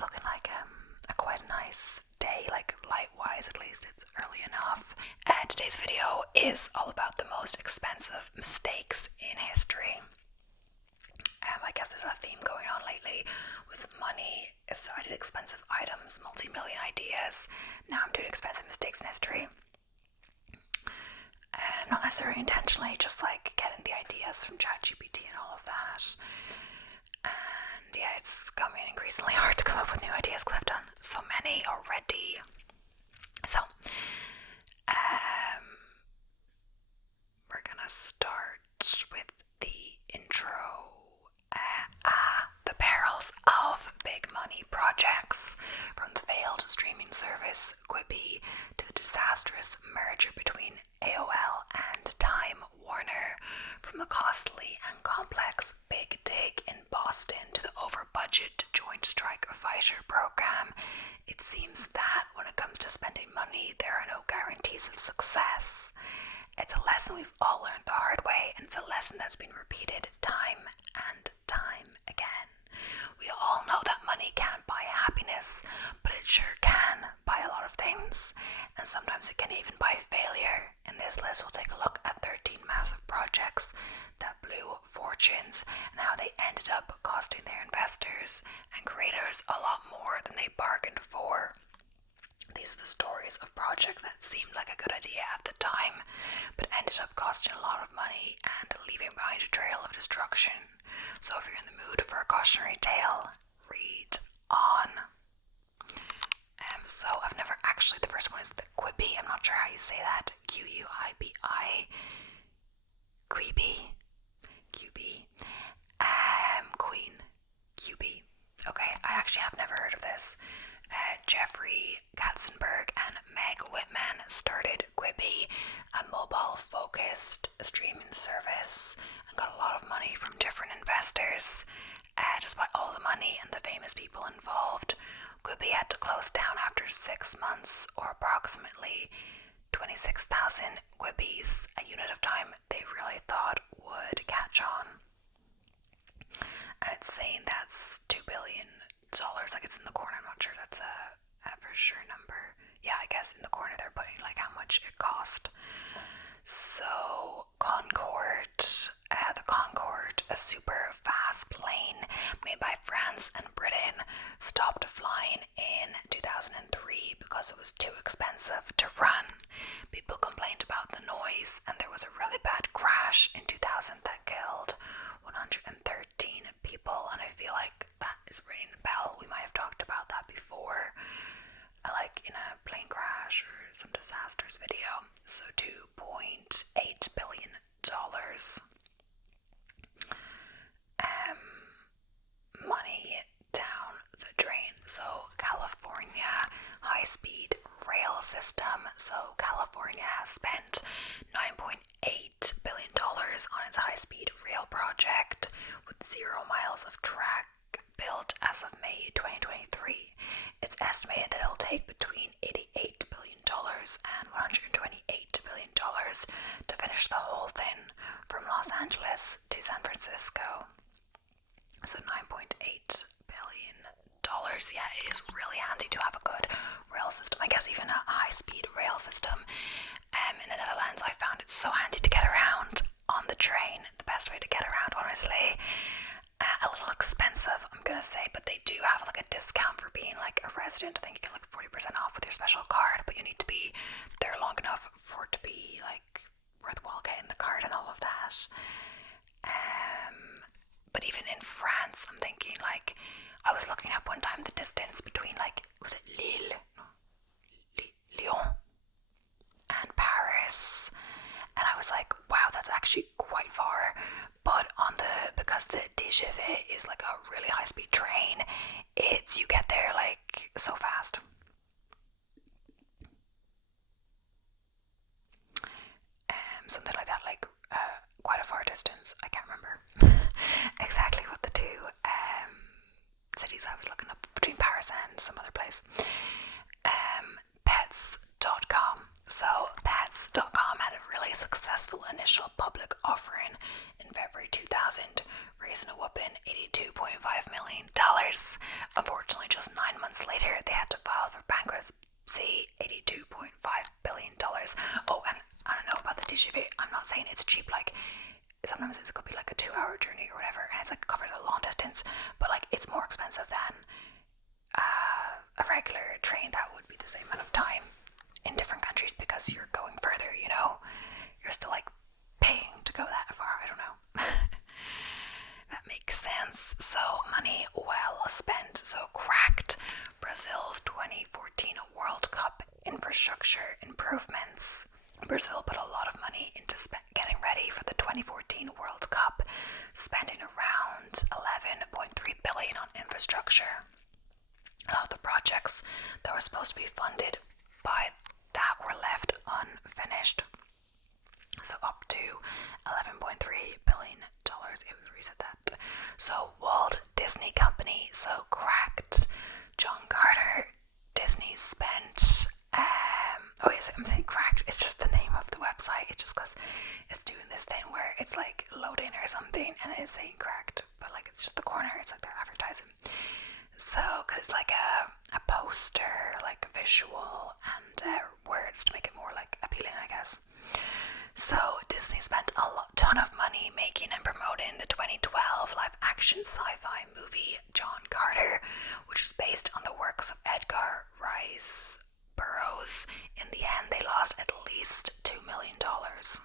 it's looking like a quite nice day, like light-wise at least. It's early enough. Today's video is all about the most expensive mistakes in history. I guess there's a theme going on lately with money. So I did expensive items, multi-million ideas. Now I'm doing expensive mistakes in history. Not necessarily intentionally, just like getting the ideas from ChatGPT and all of that. And yeah, it's becoming increasingly hard to come up with new ideas because I've done so many already. So, we're gonna start with the intro. The perils of big money projects, from the failed streaming service Quibi to the disastrous merger between AOL and Time Warner, from the costly and complex Big Dig in Boston to the over-budget Joint Strike Fighter program. It seems that when it comes to spending money, there are no guarantees of success. It's a lesson we've all learned the hard way, and it's a lesson that's been repeated time and time again. We all know that money can't buy happiness, but it sure can buy a lot of things, and sometimes it can even buy failure. In this list, we'll take a look at 13 massive projects that blew fortunes and how they ended up costing their investors and creators a lot more than they bargained for. These are the stories of projects that seemed like a good idea at the time, but ended up costing a lot of money and leaving behind a trail of destruction. So if you're in the mood for a cautionary tale, read on. So I've never actually, the first one is the Quibi. I'm not sure how you say that. Q-U-I-B-I. Quibi. QB. Queen. QB. Okay, I actually have never heard of this. Jeffrey Katzenberg and Meg Whitman started Quibi, a mobile-focused streaming service, and got a lot of money from different investors. Despite all the money and the famous people involved, Quibi had to close down after 6 months, or approximately 26,000 Quibis, a unit of time they really thought would catch on. And it's saying that's $2 billion. Like, it's in the corner. I'm not sure if that's a for sure number. Yeah, I guess in the corner they're putting like how much it cost. So the Concorde, a super fast plane made by France and Britain, stopped flying in 2003 because it was too expensive to run. People complained about the noise, and there was a really bad crash in 2000 that killed 113 people, and I feel like that is ringing a bell. We might have talked about that before, like in a plane crash or some disasters video. So $2.8 billion. Money down the drain. So California high-speed rail system. So California has spent $9.8 billion on its high-speed rail project, with 0 miles of track built as of May 2023. It's estimated that it'll take between $88 billion and $128 billion to finish the whole thing from Los Angeles to San Francisco. So $9.8 billion. Yeah, it is really handy to have a good rail system. I guess even a high-speed rail system. In the Netherlands, I found it so handy to get around on the train. The best way to get around, honestly. A little expensive, I'm gonna say, but they do have like a discount for being like a resident. I think you get like 40% off with your special card, but you need to be there long enough for it to be like worthwhile getting the card and all of that. But even in France, I'm thinking, like, I was looking up one time the distance between, like, was it Lyon and Paris, and I was like, wow, that's actually quite far. But because the TGV is like a really high speed train, you get there like so fast. Something like that, like quite a far distance. I can't remember exactly what the two cities I was looking up between Paris and some other place. Pets.com. So Pets.com had a really successful initial public offering in February 2000, raising a whopping $82.5 million. Unfortunately, just 9 months later, they had to file for bankruptcy, $82.5 billion. Oh, and I don't know about the TGV. I'm not saying it's cheap, like, sometimes it could be like a 2-hour journey or whatever, and it's like covers a long distance, but like it's more expensive than a regular train that would be the same amount of time in different countries because you're going further, you know? You're still like paying to go that far. I don't know. That makes sense. So, money well spent. So, cracked Brazil's 2014 World Cup infrastructure improvements. Brazil put a lot of money into getting ready for the 2014 World Cup, spending around $11.3 billion on infrastructure. A lot of the projects that were supposed to be funded by that were left unfinished. So up to $11.3 billion, if we reset that. So Walt Disney Company, so cracked. John Carter, Disney spent, oh yes, I'm saying cracked, it's just the name of the website. It's just because it's doing this thing where it's like loading or something and it is saying cracked, but like it's just the corner, it's like they're advertising. So, because it's like a poster, like a visual and words to make it more like appealing, I guess. So, Disney spent a ton of money making and promoting the 2012 live-action sci-fi movie John Carter, which is based on the works of Edgar Rice Burroughs. In the end, they lost at least $2 million. That's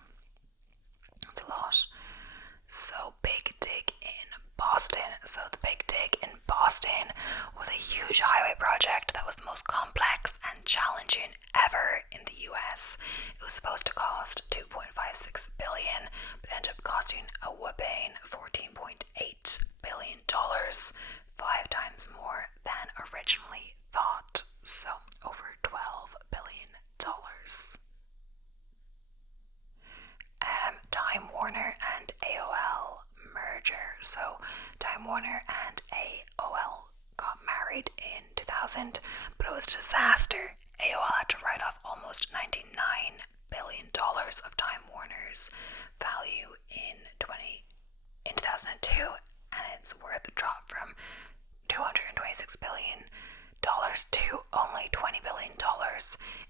a lot. So, Big Dig in Boston. So, the Big Dig in Boston was a huge highway project that was the most complex and challenging ever in the US. It was supposed to cost $2.56 billion, but ended up costing a whopping $14.8 billion, 5 times more than originally thought. So, over $12 billion. Time Warner and AOL merger. So, Time Warner and AOL got married in 2000, but it was a disaster. AOL had to write off almost $99 billion of Time Warner's value in 2002, and its worth dropped from $226 billion to only $20 billion.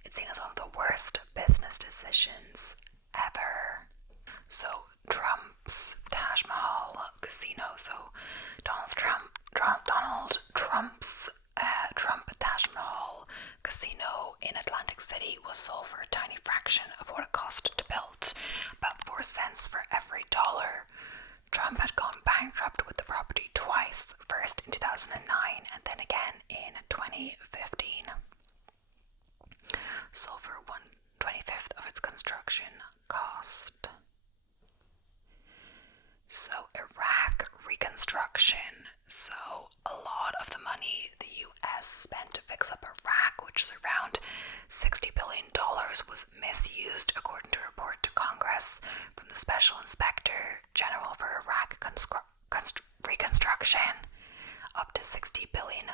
It's seen as one of the worst business decisions ever. So, Trump's Taj Mahal casino. So, Donald Trump's Trump Taj Mahal casino in Atlantic City was sold for a tiny fraction of what it cost to build, about 4 cents for every dollar. Trump had gone bankrupt with the property twice, first in 2009 and then again in 2015. Sold for 1/25 of its construction cost. So, Iraq reconstruction. So, a lot of the money the US spent to fix up Iraq, which is around $60 billion, was misused, according to a report to Congress from the Special Inspector General for Iraq Reconstruction. Up to $60 billion.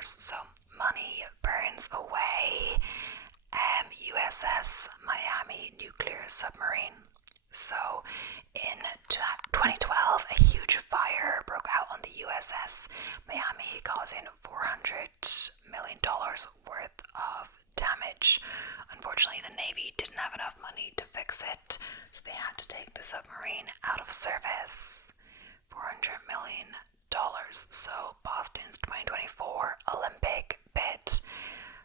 So, money burns away. USS Miami nuclear submarine. So, in 2012, a huge fire broke out on the USS Miami, causing $400 million worth of damage. Unfortunately, the Navy didn't have enough money to fix it, so they had to take the submarine out of service. $400 million. So, Boston's 2024 Olympic bid.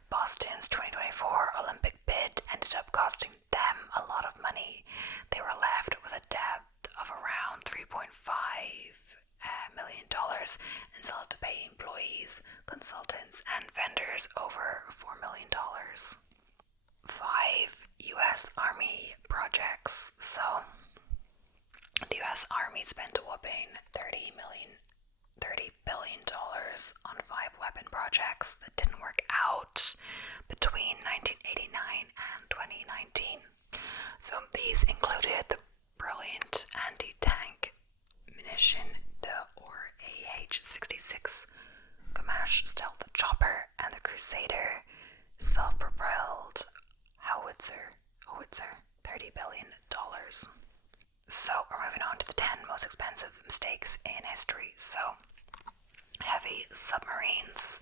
Boston's 2024 Olympic bid ended up costing them a lot of money. They were left with a debt of around $3.5 million and still had to pay employees, consultants, and vendors over $4 million. 5 U.S. Army projects. So, the U.S. Army spent a whopping $30 billion on 5 weapon projects that didn't work out between 1989 and 2019. So these included the brilliant anti-tank munition, the AH-66 Gamache stealth chopper, and the Crusader self-propelled howitzer. $30 billion. So we're moving on to the 10 most expensive mistakes in history. So heavy submarines.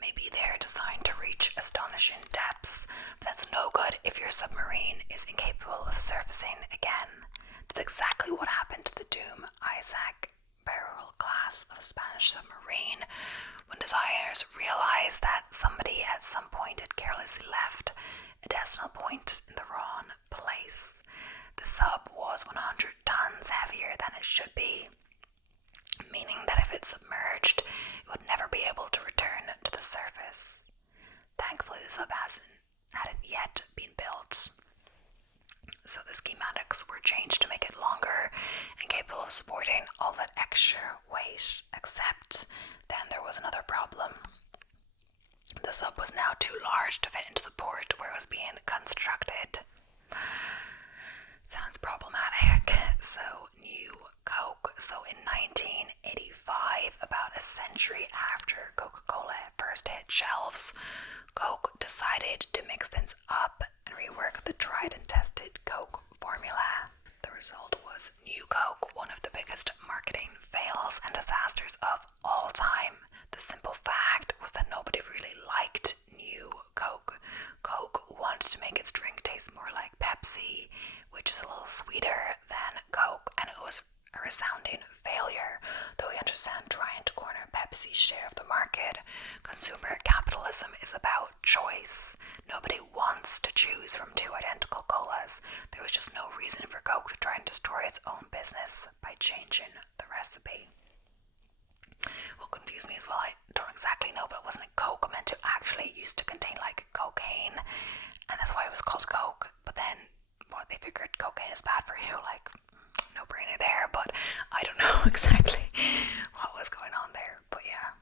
Maybe they're designed to reach astonishing depths, but that's no good if your submarine is incapable of surfacing again. That's exactly what happened to the Doom Isaac Barrel class of Spanish submarine when designers realized that somebody at some point had carelessly left a decimal point in the wrong place. The sub was 100 tons heavier than it should be, meaning that if it submerged, it would never be able to return to the surface. Thankfully, the sub hadn't yet been built, so the schematics were changed to make it longer and capable of supporting all that extra weight, except then there was another problem. The sub was now too large to fit into the port where it was being constructed. Sounds problematic. So new Coke. So in 1985, about a century after Coca-Cola first hit shelves, Coke decided to mix things up and rework the tried and tested Coke formula. The result was New Coke, one of the biggest marketing fails and disasters of all time. The simple fact was that nobody really liked New Coke. Coke wanted to make its drink taste more like Pepsi, which is a little sweeter than Coke, and it was a resounding failure. Though we understand trying to corner Pepsi's share of the market, consumer capitalism is about choice. Nobody wants to choose from two identical colas. There was just no reason for Coke to try and destroy its own business by changing the recipe. What confused me as well, I don't exactly know, but wasn't it Coke meant to actually used to contain like cocaine, and that's why it was called Coke? But then they figured cocaine is bad for you, like no brainer there, but I don't know exactly what was going on there. But yeah,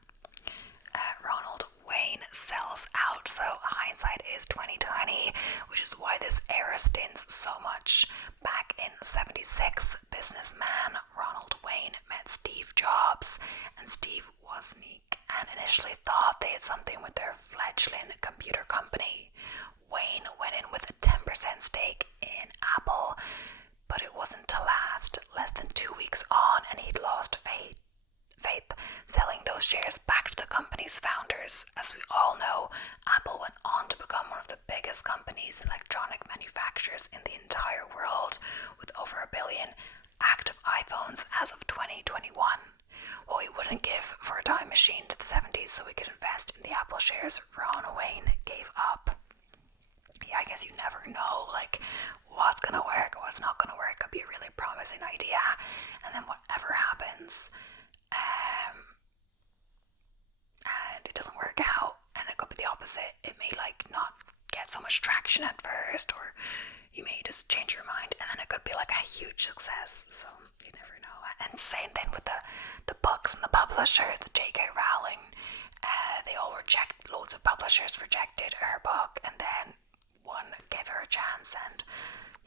Ronald Wayne sells out, so hindsight is 2020, which is why this era stings so much. Back in '76, businessman Ronald Wayne met Steve Jobs, and Steve Wozniak, and initially thought they had something with their fledgling computer company. Wayne went in with a 10% stake in Apple, but it wasn't to last. Less than 2 weeks on, and he'd lost faith, selling those shares back to the company's founders. As we all know, Apple went on to become one of the biggest companies in electronic manufacturers in the entire world, with over 1 billion active iPhones as of 2021. What we wouldn't give for a time machine to the 70s so we could invest in the Apple shares Ron Wayne gave up. Yeah, I guess you never know, like, what's gonna work, what's not gonna work. Could be a really promising idea, and then whatever happens, and it doesn't work out, and it could be the opposite. It may like not get so much traction at first, or you may just change your mind, and then it could be like a huge success. So you never know. And same thing with the books and the publishers. The J.K. Rowling, they all reject. Loads of publishers rejected her book, and then one gave her a chance, and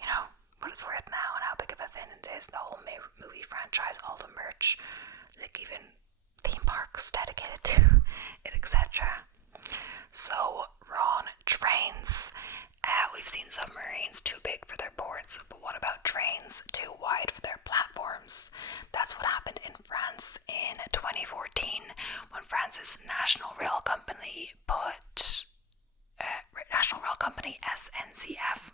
you know what it's worth now and how big of a thing it is. The whole movie franchise, all the merch, like even theme parks dedicated to it, etc. So Ron trains. We've seen submarines too big for their ports, but what about trains too wide for their platforms? That's what happened in France in 2014 when France's National Rail Company SNCF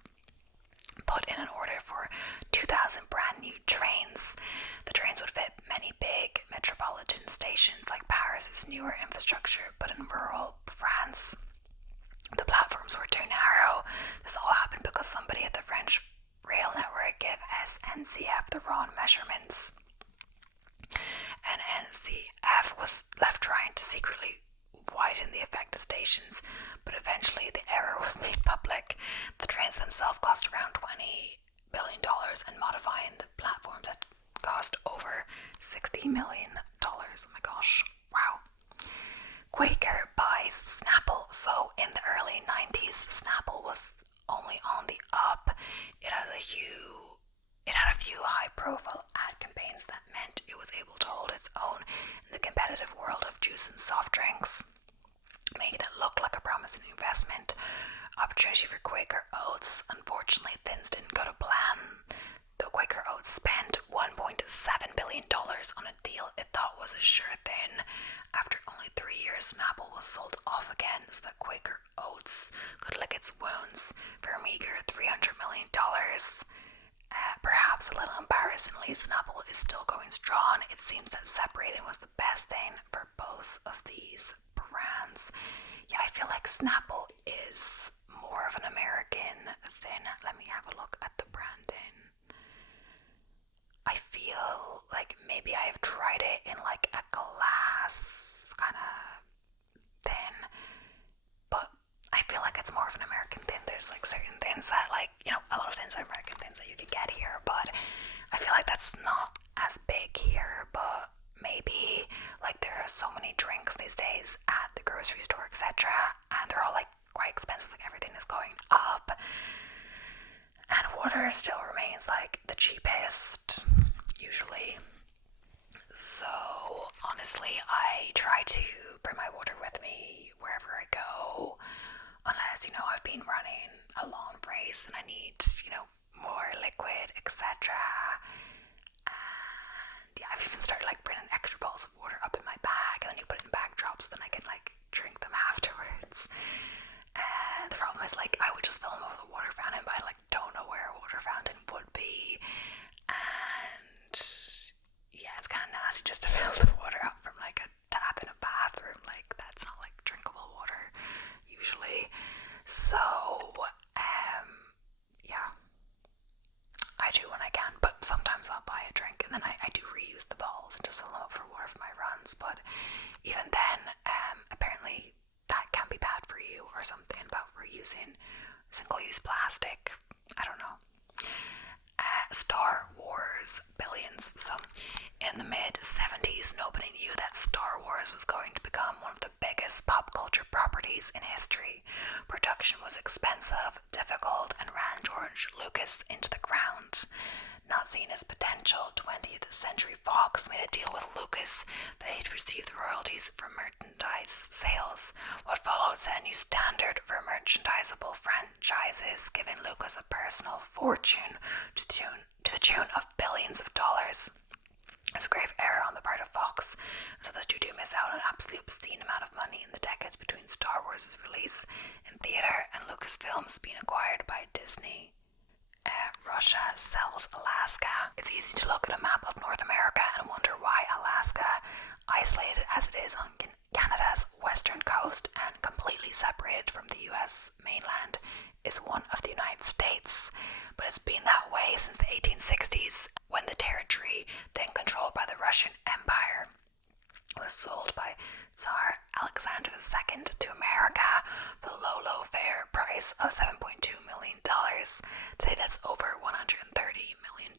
put in an order for 2,000 brand new trains. The trains would fit many big metropolitan stations like Paris's newer infrastructure, but in rural France, the platforms were too narrow. This all happened because somebody at the French rail network gave SNCF the wrong measurements. And NCF was left trying to secretly widen the affected stations, but eventually the error was made public. The trains themselves cost around $20 billion, and modifying the platforms had cost over $60 million. Oh my gosh, wow. Quaker buys Snapple. So in the early 90s, Snapple was only on the up. It had a few high-profile ad campaigns that meant it was able to hold its own in the competitive world of juice and soft drinks, making it look like a promising investment opportunity for Quaker Oats. Unfortunately, things didn't go to Perhaps a little embarrassingly, Snapple is still going strong. It seems that separating was the best thing for both of these brands. Yeah, I feel like Snapple is more of an American thing. Let me have a look at the branding. I feel like maybe I have tried it in like a glass kind of thing, but I feel like it's more of an American thing. There's like certain things that, like, a lot of things are American things that you can get here, but I feel like that's not as big here. But maybe like there are so many drinks these days at the grocery store, etc., and they're all like quite expensive. Like everything is going up, and water still remains like the cheapest usually. So honestly, I try to bring my water with me wherever I go, unless I've been running a long race and I need more liquid, etc. And yeah, I've even started like bringing extra bottles of water up in my bag, and then you put it in bag drops, then I can like drink them afterwards. And the problem is, like, I would just fill them up with a water fountain, but I like don't know where a water fountain would be. And yeah, it's kind of nasty just to fill the water up from like a tap in a bathroom. Like, that's not like drinkable water usually. So yeah, I do when I can, but sometimes I'll buy a drink and then I do reuse the bottles and just fill them up for water for my runs. But even then, apparently that can be bad for you, or something about reusing single-use plastic. I don't know. Star Wars billions. So in the mid-70s, nobody knew that Star Wars was going to become one of the biggest pop culture properties in history. Production was expensive, difficult, and ran George Lucas into the ground. Not seeing his potential, 20th Century Fox made a deal with Lucas that he'd receive the royalties from merchandise sales. What followed set a new standard for merchandisable franchises, giving Lucas a personal fortune to the tune of billions of dollars. It's a grave error on the part of Fox, so the studio missed out on an absolutely obscene amount of money in the decades between Star Wars' release in theatre and Lucasfilms being acquired by Disney. Russia sells Alaska. It's easy to look at a map of North America and wonder why Alaska, isolated as it is on Canada's western coast and completely separated from the US mainland, is one of the United States. But it's been that way since the 1860s, when the territory, then controlled by the Russian Empire, was sold by Tsar Alexander II to America for the low fair price of $7.2 million. Today that's over $130 million,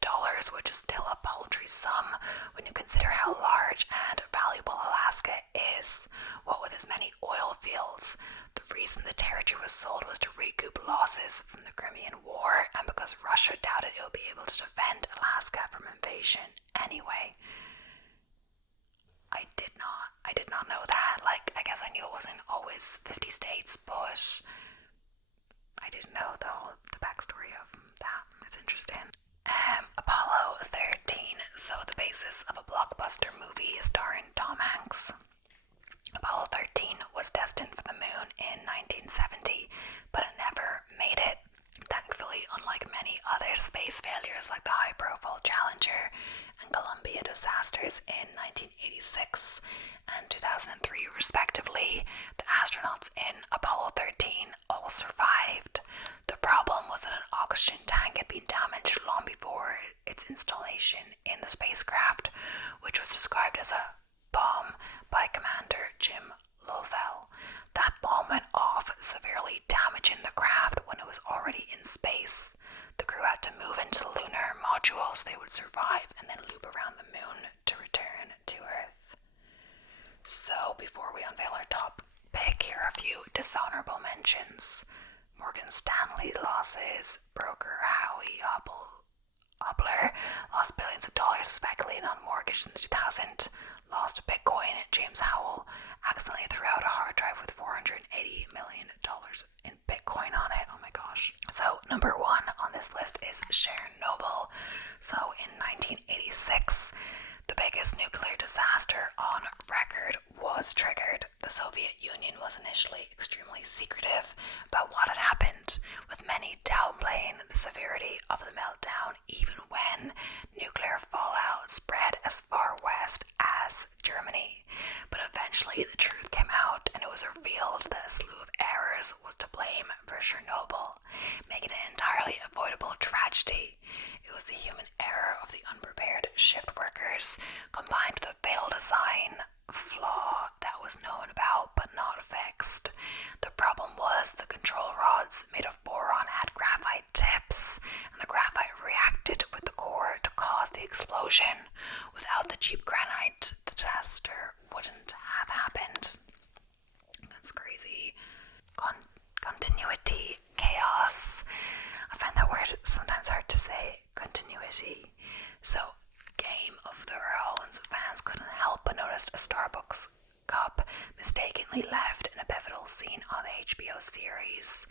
which is still a paltry sum when you consider how large and valuable Alaska is. What with its many oil fields, the reason the territory was sold was to recoup losses from the Crimean War, and because Russia doubted it would be able to defend Alaska from invasion anyway. I did not know that. Like, I guess I knew it wasn't always 50 states, but I didn't know the backstory of that. It's interesting. Apollo 13. So the basis of a blockbuster movie starring Tom Hanks. Apollo 13 was destined for the moon in 1970, but it never made it. Thankfully, unlike many other space failures like the high-profile Challenger and Columbia disasters in 1986 and 2003 respectively, the astronauts in Apollo 13 all survived. The problem was that an oxygen tank had been damaged long before its installation in the spacecraft, which was described as a bomb by Commander Jim Lovell. That bomb went off, severely damaging the craft when it was already in space. The crew had to move into the lunar module so they would survive and then loop around the moon to return to Earth. So before we unveil our top pick, here are a few dishonorable mentions. Morgan Stanley losses, broker Howie Hobler lost billions of dollars speculating on mortgage in 2000, lost Bitcoin. James Howell accidentally threw out a hard drive with $480 million in Bitcoin on it. Oh my gosh. So number one on this list is Sharon Noble. So in 1986, the biggest nuclear disaster on record was triggered. The Soviet Union was initially extremely secretive about what had happened, with many downplaying the severity of the meltdown, even when nuclear fallout spread as far west as Germany. But eventually the truth came out, and it was revealed that a slew of errors was to blame for Chernobyl, making it an entirely avoidable tragedy. It was the human error of the unprepared shift workers, combined with a failed design flaw that was known about but not fixed. The problem was the control rods made of boron had graphite tips, and the graphite reacted with the core to cause the explosion. Without the cheap granite, the disaster wouldn't have happened. That's crazy. Continuity, chaos. I find that word sometimes hard to say. Continuity. So, Game of Thrones fans couldn't help but notice a Starbucks cup mistakenly left in a pivotal scene on the HBO series.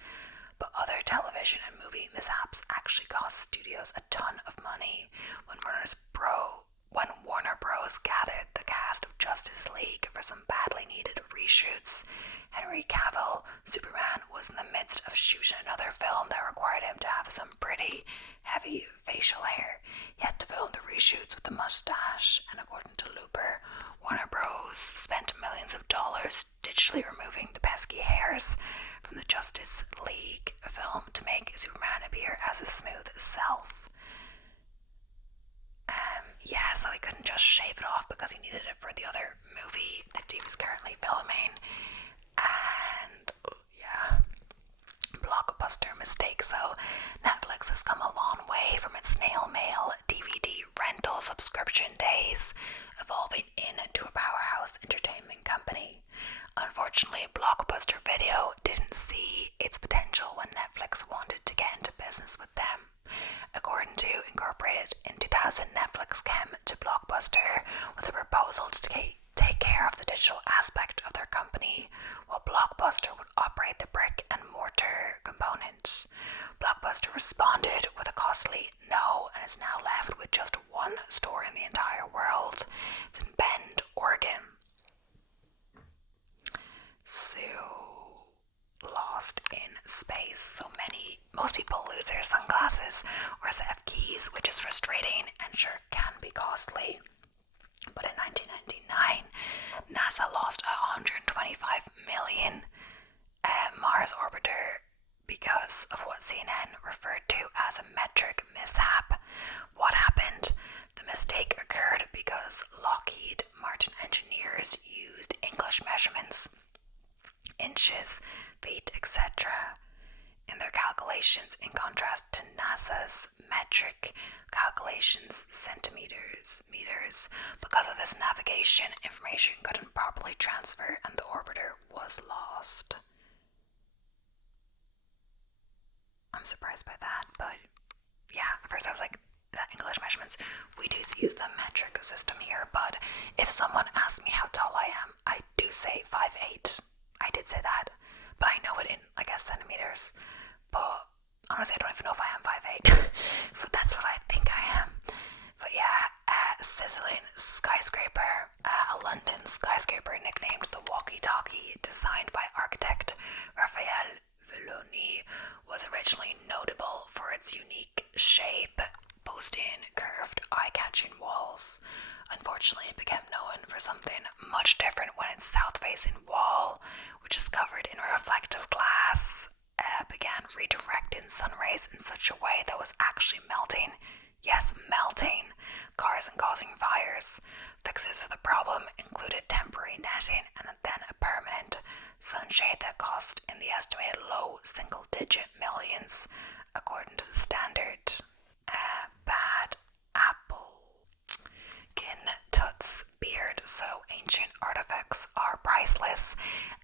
But other television and movie mishaps actually cost studios a ton of money. When Warner Bros. Gathered the cast of Justice League for some badly needed reshoots, Henry Cavill, Superman, was in the midst of shooting another film that required him to have some pretty heavy facial hair. He had to film the reshoots with a mustache, and according to Looper, Warner Bros. Spent millions of dollars digitally removing the pesky hairs from the Justice League film to make Superman appear as his smooth self. So he couldn't just shave it off because he needed it for the other movie that he was currently filming. And blockbuster mistake. So Netflix has come a long way from its snail mail DVD rental subscription days, evolving into a powerhouse entertainment company. Unfortunately, Blockbuster Video didn't see its potential when Netflix wanted to get into business with them. According to Incorporated, in 2000, Netflix came to Blockbuster with a proposal to take care of the digital aspect of their company, while Blockbuster would operate the brick and mortar component. Blockbuster responded with a costly no, and is now left with just one store in the entire world. It's in Bend, Oregon. So, lost in space. Most people lose their sunglasses or ZF keys, which is frustrating and sure can be costly. But in 1999, NASA lost $125 million Mars orbiter because of what CNN referred to as a metric mishap. What happened? The mistake occurred because Lockheed Martin engineers used English measurements, inches, feet, etc. in their calculations, in contrast to NASA's metric calculations, centimeters, meters. Because of this navigation, information couldn't properly transfer and the orbiter was lost. I'm surprised by that, but yeah, at first I was like, that English measurements, we do use the metric system here, but if someone asks me how tall I am, I do say 5'8". I did say that, but I know it in, I guess, centimeters. But honestly, I don't even know if I am 5'8", but that's what I think I am. But yeah, sizzling skyscraper, a London skyscraper nicknamed the Walkie-Talkie, designed by architect Raphael Villoni, was originally notable for its unique shape, boasting curved, eye-catching walls. Unfortunately, it became known for something much different when its south-facing wall, which is covered in reflective glass, began redirecting sun rays in such a way that was actually melting. Yes, melting cars and causing fires. Fixes for the problem included temporary netting and then a permanent sunshade that cost in the estimated low single-digit millions, according to the standard. Bad apple. Gin Tut's beard. So ancient artifacts are priceless,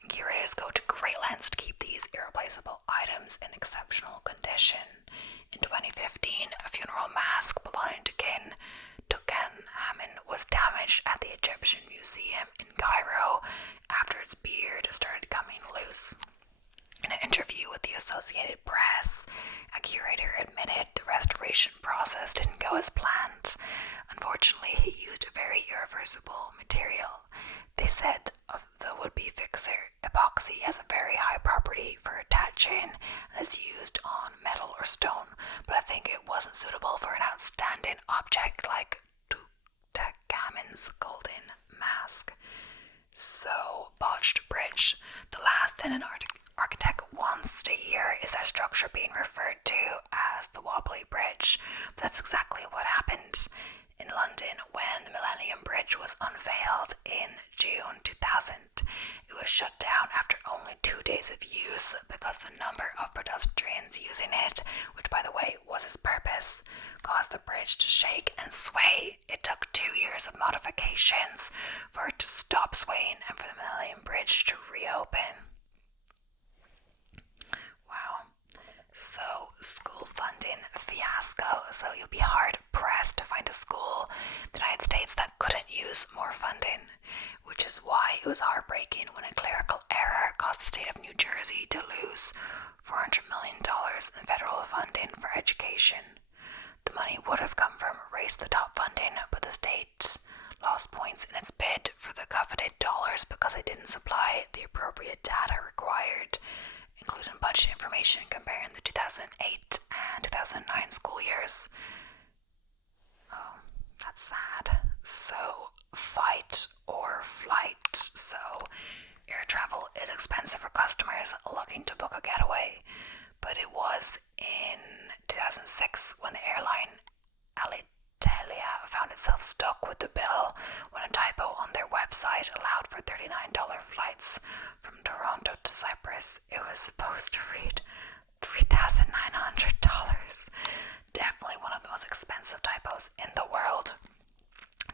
and curators go to great lengths to keep these irreplaceable items in exceptional condition. In 2015, a funeral mask belonging to King Tutankhamun was damaged at the Egyptian Museum in Cairo after its beard started coming loose. In an interview with the Associated Press, a curator admitted the restoration process didn't go as planned. Unfortunately, he used a very irreversible material. They said of the would-be fixer, it epoxy has a very high property for attaching and is used on metal or stone, but I think it wasn't suitable for an outstanding object like Tutankhamun's golden mask. So, botched bridge. The last thing an architect wants to hear is their structure being referred to as the wobbly bridge. But that's exactly what happened in London when the Millennium Bridge was unveiled in June 2000. It was shut down after only 2 days of use because the number of pedestrians using it, which by the way was its purpose, caused the bridge to shake and sway. It took 2 years of modifications for it to stop swaying and for the Millennium Bridge to reopen. Wow. So, school funding fiasco. So you'll be hard pressed to find a school in the United States that couldn't use more funding, which is why it was heartbreaking when a clerical error caused the state of New Jersey to lose $400 million in federal funding for education. The money would have come from Race the Top funding, but the state lost points in its bid for the coveted dollars because it didn't supply the appropriate data required, including budget information comparing the 2008 and 2009 school years. Oh, that's sad. So, fight or flight. So, air travel is expensive for customers looking to book a getaway, but it was in 2006 when the airline Alitalia found itself stuck with the bill when a typo on their website allowed for $39 flights from Toronto to Cyprus. It was supposed to read $3,900. Definitely one of the most expensive typos in the world.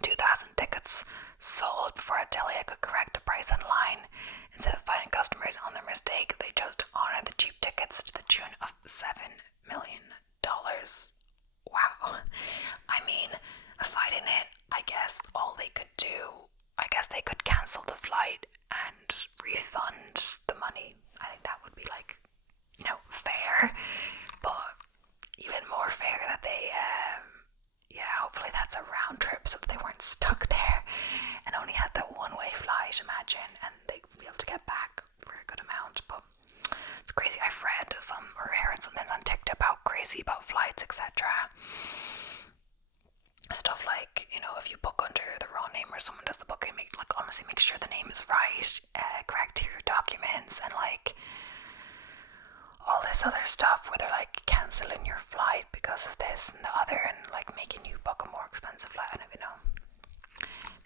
2,000 tickets sold before Alitalia could correct the price online. Instead of fighting customers on their mistake, they chose to honor the cheap tickets to the tune of $7 million. Wow. I mean, fighting it, I guess all they could do, I guess they could cancel the flight and refund the money. I think that would be fair, but even more fair that they, hopefully that's a round trip so they weren't stuck there and only had that one-way flight, imagine, and they'd be able to get back for a good amount. But it's crazy. I've read or heard some things on TikTok about crazy about flights, etc. Stuff like, if you book under the wrong name or someone does the booking, honestly make sure the name is right, correct your documents, and all this other stuff where they're cancelling your flight because of this and the other and making you book a more expensive flight. I don't even know.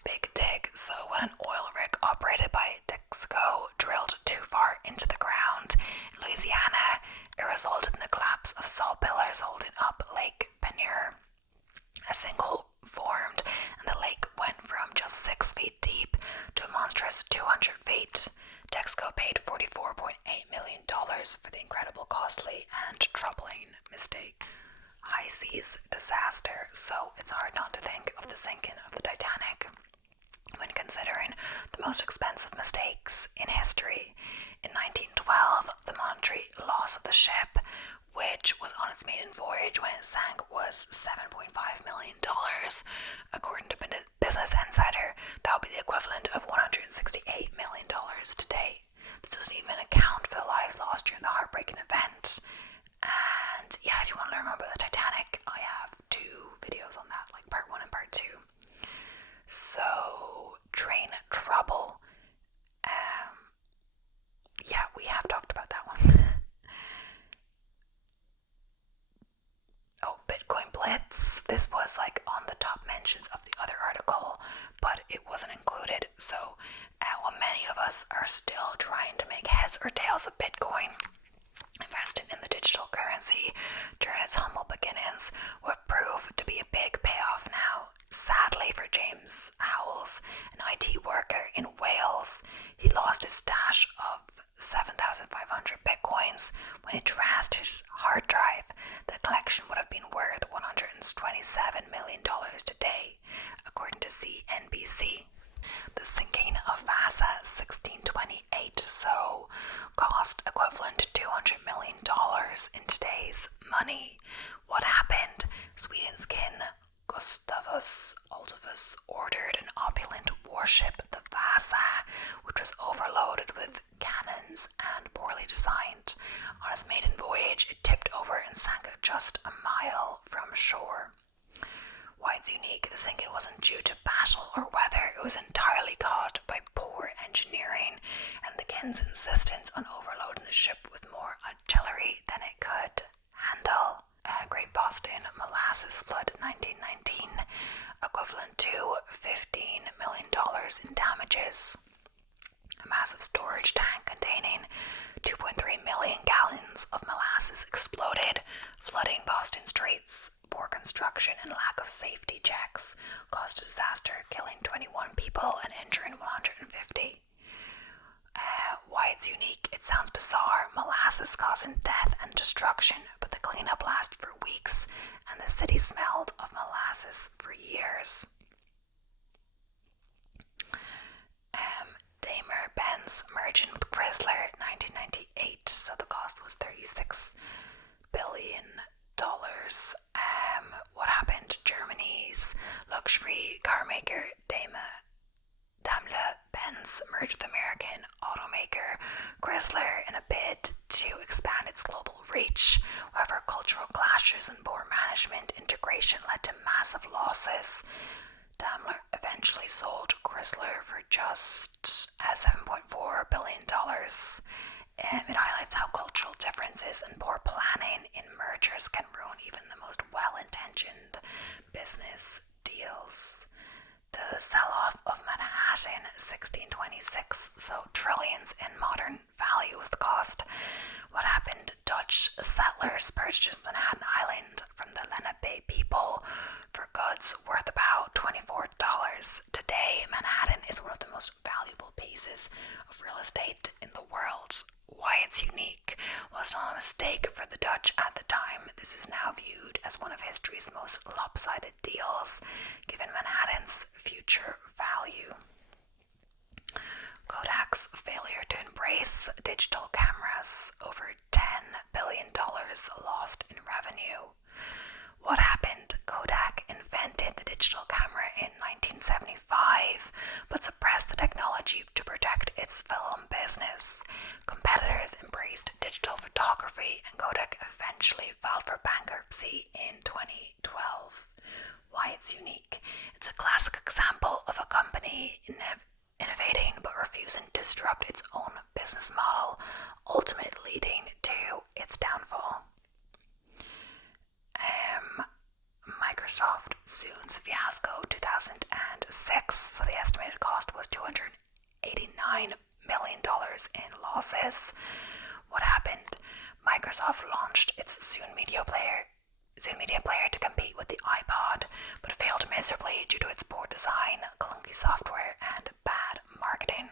Big dig. So when an oil rig operated by Texaco drilled too far into the ground in Louisiana, it resulted in the collapse of salt pillars holding up Lake Penier. A sinkhole formed and the lake went from just 6 feet deep to a monstrous 200 feet. Texaco paid $44.8 million for the incredible, costly, and troubling mistake. High seas disaster. So it's hard not to think of the sinking of the Titanic when considering the most expensive mistakes in history. In 1912, the monetary loss of the ship, which was on its maiden voyage when it sank, was $7.5 million. According to Business Insider, that would be the equivalent of $168 million today. This doesn't even account for the lives lost during the heartbreaking event. And if you want to learn more about the Titanic, I have 2 videos on that, part 1 and part 2. So, train trouble. We have talked about that one. Oh, Bitcoin Blitz. This was on the top mentions of the other article, but it wasn't included. So, while many of us are still trying to make heads or tails of Bitcoin, investing in the digital currency during its humble beginnings would prove to be a big payoff now. Sadly for James Howells, an IT worker in Wales, he lost his stash of 7,500 bitcoins when he trashed his hard drive. The collection would have been worth $127 million today, according to CNBC. The sinking of Vasa 1628, so cost equivalent to $200 million in today's money. What happened? Sweden's king Gustavus Adolphus ordered an opulent warship, the Vasa, which was overloaded with cannons shore. Why it's unique, the sinking wasn't due to battle or weather, it was entirely caused by poor engineering and the King's insistence on overloading the ship with more artillery than it could handle. Great Boston Molasses Flood 1919, equivalent to $15 million in damages. A massive storage tank containing 2.3 million gallons of molasses exploded, flooding Boston streets. Poor construction and lack of safety checks caused a disaster, killing 21 people and injuring 150. Why it's unique, it sounds bizarre, molasses causing death and destruction, but the cleanup lasted for weeks and the city smelled of molasses for years. Daimler-Benz merging with Chrysler 1998, so the cost was $36 billion. What happened? Germany's luxury car maker Daimler-Benz merged with American automaker Chrysler in a bid to expand its global reach. However, cultural clashes and poor management integration led to massive losses. Daimler eventually sold Chrysler for just $7.4 billion. It highlights how cultural differences and poor planning in mergers can ruin even the most well-intentioned business deals. The sell-off of Manhattan, 1626, so trillions in modern value was the cost. What happened? Dutch settlers purchased Manhattan Island from the Lenape people for goods worth about $24. Today, Manhattan is one of the most valuable pieces of real estate in the world. Why it's unique? Well, it's not a mistake for the Dutch at the time. This is now viewed as one of history's most lopsided deals, given Manhattan's future value. Kodak's failure to embrace digital cameras, over $10 billion lost in revenue. What happened? Kodak invented the digital camera in 1975, but suppressed the technology to protect its film business. Competitors embraced digital photography, and Kodak eventually filed for bankruptcy in 2012. Why it's unique? It's a classic example of a company innovating but refusing to disrupt its own business model, ultimately leading to its downfall. Microsoft Zune's fiasco 2006, so the estimated cost was $289 million in losses. What happened? Microsoft launched its Zune Media Player to compete with the iPod, but failed miserably due to its poor design, clunky software, and bad marketing.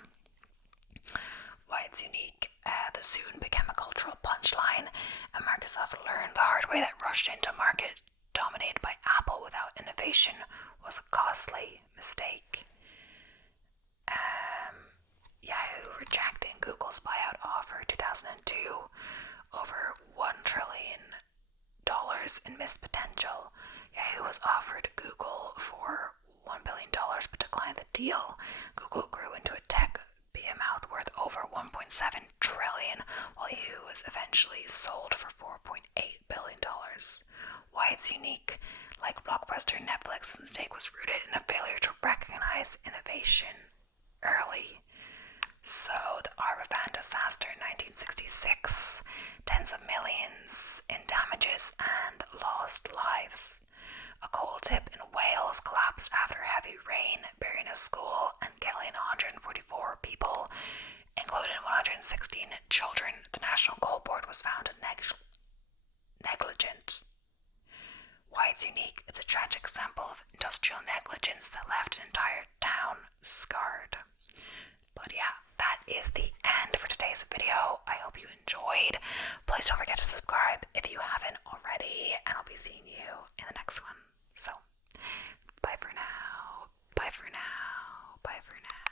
Why it's unique, the Zune became a cultural punchline, and Microsoft learned the hard way that rushing into a market dominated by Apple without innovation was a costly mistake. Yahoo rejecting Google's buyout offer 2002, over $1 trillion in missed potential. Yahoo was offered Google for $1 billion but declined the deal. Google grew into a tech behemoth worth over $1.7 trillion, while Yahoo was eventually sold for $4.8 billion. Why it's unique? Like Blockbuster, Netflix's mistake was rooted in a failure to recognize innovation early. So, the Arvavand disaster in 1966, tens of millions in damages and lost lives. A coal tip in Wales collapsed after heavy rain, burying a school and killing 144 people, including 116 children. The National Coal Board was found negligent. Why it's unique? It's a tragic example of industrial negligence that left an entire town scarred. But yeah, that is the end for today's video. I hope you enjoyed. Please don't forget to subscribe if you haven't already, and I'll be seeing you in the next one. So, bye for now. Bye for now. Bye for now.